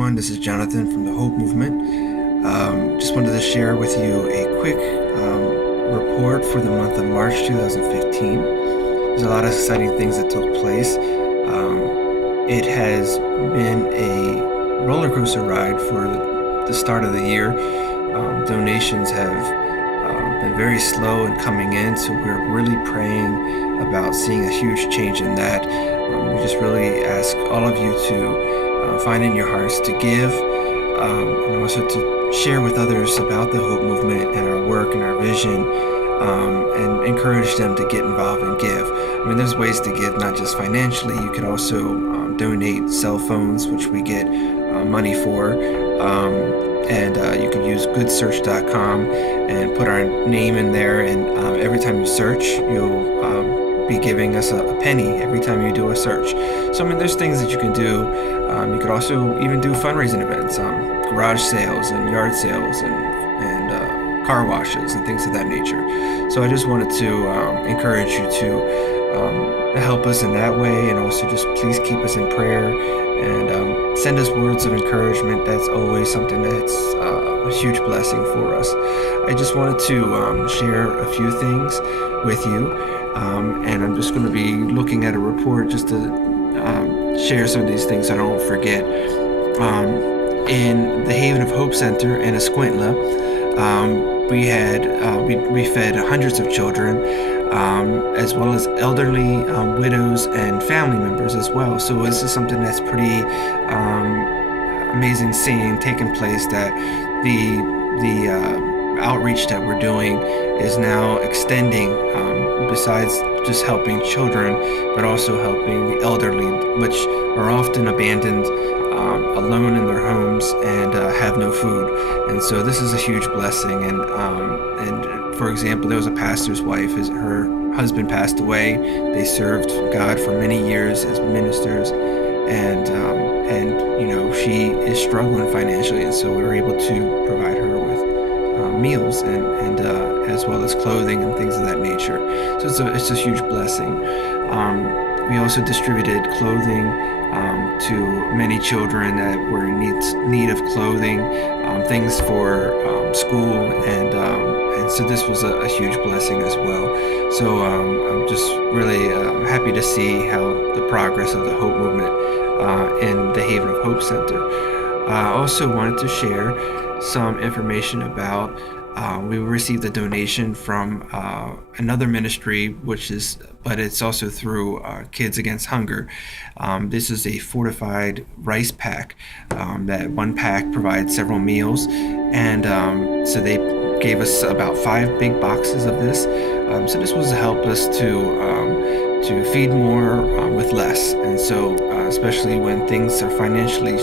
everyone. This is Jonathan from the Hope Movement. Just wanted to share with you a quick report for the month of March 2015. There's a lot of exciting things that took place. It has been a roller coaster ride for the start of the year. Donations have been very slow in coming in, so we're really praying about seeing a huge change in that. We just really ask all of you to find in your hearts to give, and also to share with others about the Hope Movement and our work and our vision, and encourage them to get involved and give. I mean, there's ways to give, not just financially. You could also donate cell phones, which we get money for, and you can use goodsearch.com and put our name in there, and every time you search, you'll be giving us a penny every time you do a search. So I mean, there's things that you can do. You could also even do fundraising events, garage sales and yard sales and car washes and things of that nature. So I just wanted to encourage you to help us in that way, and also just please keep us in prayer and send us words of encouragement. That's always something that's a huge blessing for us. I just wanted to share a few things with you, and I'm just going to be looking at a report just to share some of these things so I don't forget. In the Haven of Hope Center in Escuintla, we fed hundreds of children, as well as elderly, widows, and family members as well. So this is something that's pretty amazing seeing taking place, that the outreach that we're doing is now extending, besides just helping children, but also helping the elderly, which are often abandoned, alone in their homes, and have no food. And so this is a huge blessing. And for example, there was a pastor's wife. Her husband passed away. They served God for many years as ministers, and she is struggling financially, and so we were able to provide her with meals and as well as clothing and things of that nature. So it's a huge blessing. We also distributed clothing to many children that were in need of clothing, things for school, and so this was a huge blessing as well. So I'm just really happy to see how the progress of the Hope Movement in the Haven of Hope Center. I also wanted to share some information about we received a donation from another ministry, but it's also through Kids Against Hunger. This is a fortified rice pack. That one pack provides several meals, and so they gave us about 5 big boxes of this. So this was to help us to feed more with less, and so especially when things are financially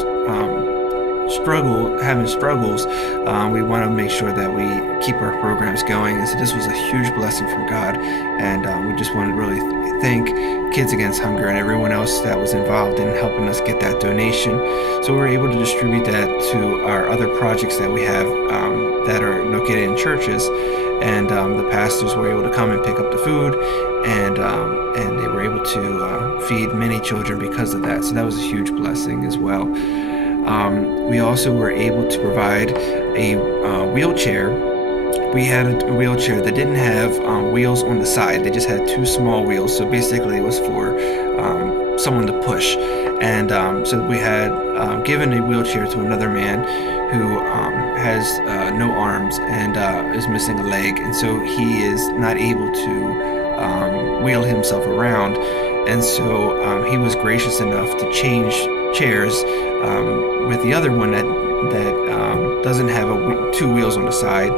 having struggles, we want to make sure that we keep our programs going. And so this was a huge blessing from God, and we just want to really thank Kids Against Hunger and everyone else that was involved in helping us get that donation. So we were able to distribute that to our other projects that we have that are located in churches, and the pastors were able to come and pick up the food, and they were able to feed many children because of that. So that was a huge blessing as well. We also were able to provide a wheelchair. We had a wheelchair that didn't have wheels on the side. They just had 2 small wheels. So basically it was for someone to push. And so we had given a wheelchair to another man who has no arms and is missing a leg. And so he is not able to wheel himself around. And so he was gracious enough to change chairs with the other one that doesn't have 2 wheels on the side,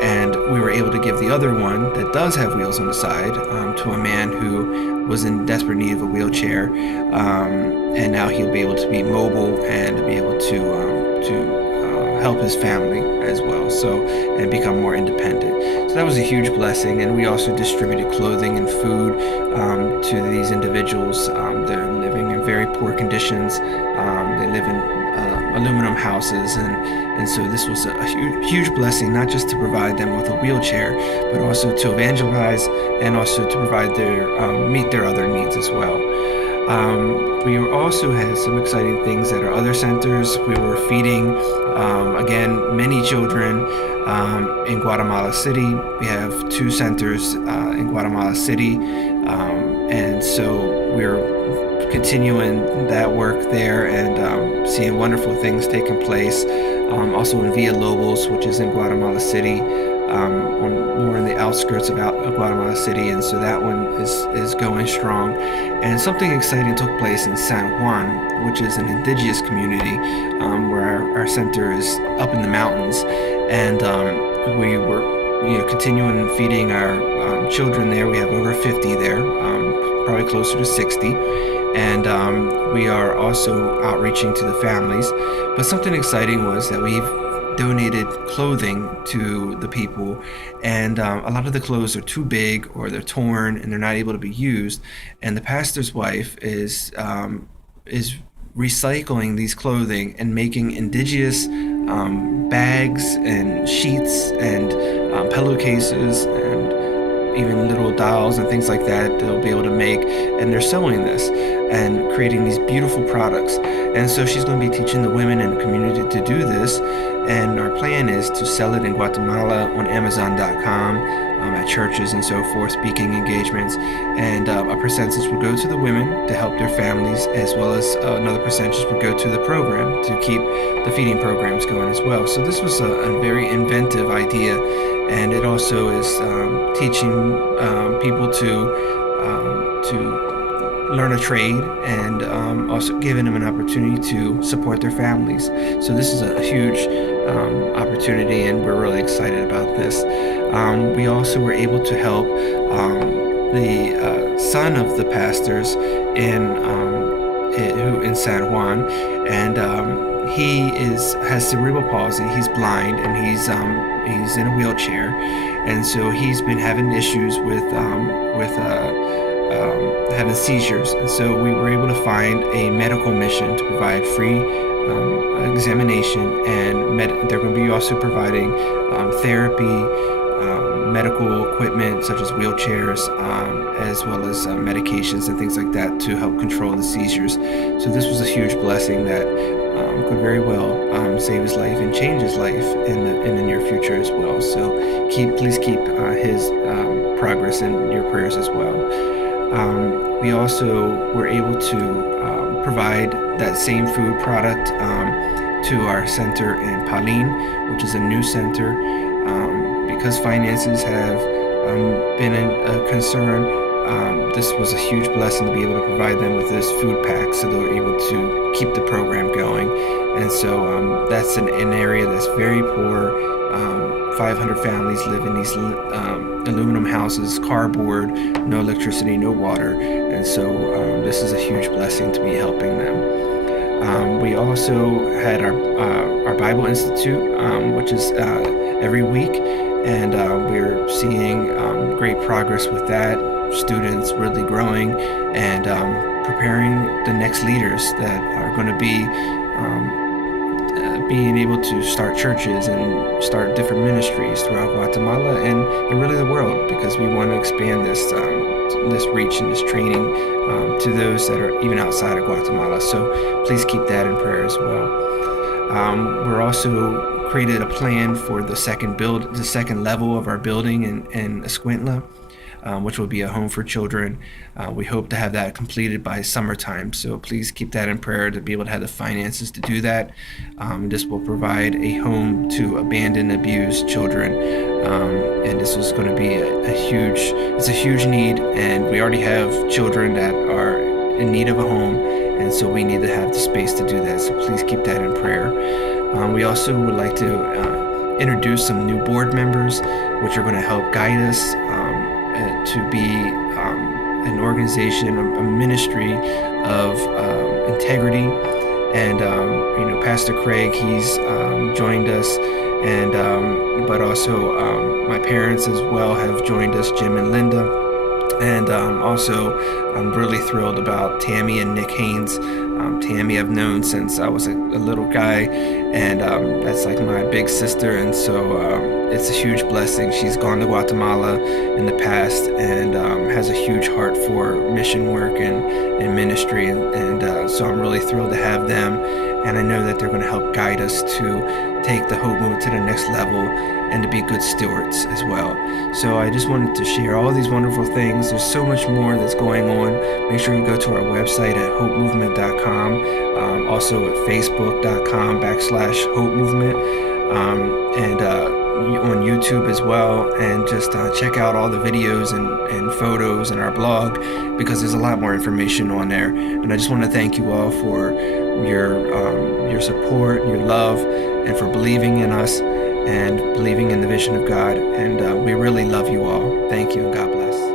and we were able to give the other one that does have wheels on the side to a man who was in desperate need of a wheelchair, and now he'll be able to be mobile and be able to help his family as well, and become more independent. So that was a huge blessing. And we also distributed clothing and food to these individuals. They're living in very poor conditions. They live in aluminum houses, and so this was a huge blessing, not just to provide them with a wheelchair, but also to evangelize and also to provide meet their other needs as well. We also had some exciting things at our other centers. We were feeding, again, many children in Guatemala City. We have 2 centers in Guatemala City, and so we're continuing that work there and seeing wonderful things taking place. Also in Villa Lobos, which is in Guatemala City, more in the outskirts of Guatemala City, and so that one is going strong. And something exciting took place in San Juan, which is an indigenous community where our center is up in the mountains, and we were continuing feeding our children there. We have over 50 there, probably closer to 60. And we are also outreaching to the families. But something exciting was that we've donated clothing to the people, and a lot of the clothes are too big or they're torn and they're not able to be used. And the pastor's wife is recycling these clothing and making indigenous bags and sheets and pillowcases and even little dolls and things like that they'll be able to make, and they're sewing this and creating these beautiful products. And so she's going to be teaching the women in the community to do this, and our plan is to sell it in Guatemala on Amazon.com, at churches and so forth, speaking engagements, and a percentage will go to the women to help their families, as well as another percentage will go to the program to keep the feeding programs going as well. So this was a very inventive idea, and it also is teaching people to learn a trade, and also giving them an opportunity to support their families. So this is a huge opportunity, and we're really excited about this. We also were able to help the son of the pastors in San Juan, and he has cerebral palsy. He's blind, and he's in a wheelchair, and so he's been having issues with having seizures. And so we were able to find a medical mission to provide free examination, and they're going to be also providing therapy, medical equipment such as wheelchairs, as well as medications and things like that to help control the seizures. So this was a huge blessing that could very well save his life and change his life in the near future as well. So please keep his progress in your prayers as well. We also were able to provide that same food product to our center in Palin, which is a new center. Because finances have been a concern, this was a huge blessing to be able to provide them with this food pack, so they were able to keep the program going. And so that's an area that's very poor. 500 families live in these aluminum houses, cardboard, no electricity, no water, and so this is a huge blessing to be helping them. We also had our Bible Institute, which is every week, and we're seeing great progress with that. Students really growing and preparing the next leaders that are going to be being able to start churches and start different ministries throughout Guatemala and really the world, because we want to expand this reach and this training to those that are even outside of Guatemala. So please keep that in prayer as well. We're also created a plan for the second level of our building in Escuintla, which will be a home for children. We hope to have that completed by summertime, so please keep that in prayer to be able to have the finances to do that. This will provide a home to abandoned, abused children, and this is going to be a huge need, and we already have children that are in need of a home, and so we need to have the space to do that, so please keep that in prayer. We also would like to introduce some new board members, which are going to help guide us to be an organization, a ministry of integrity. And Pastor Craig, he's joined us, and but also my parents as well have joined us, Jim and Linda. And also I'm really thrilled about Tammy and Nick Haynes Tammy I've known since I was a little guy, and that's like my big sister, and so it's a huge blessing. She's gone to Guatemala in the past and has a huge heart for mission work and ministry, and so I'm really thrilled to have them, and I know that they're going to help guide us to take the Hope Movement to the next level and to be good stewards as well. So I just wanted to share all these wonderful things. There's so much more that's going on. Make sure you go to our website at hopemovement.com, also at facebook.com/Hope Movement, and on YouTube as well, and just check out all the videos and photos and our blog, because there's a lot more information on there. And I just want to thank you all for your support, your love, and for believing in us and believing in the vision of God. And we really love you all. Thank you, and God bless.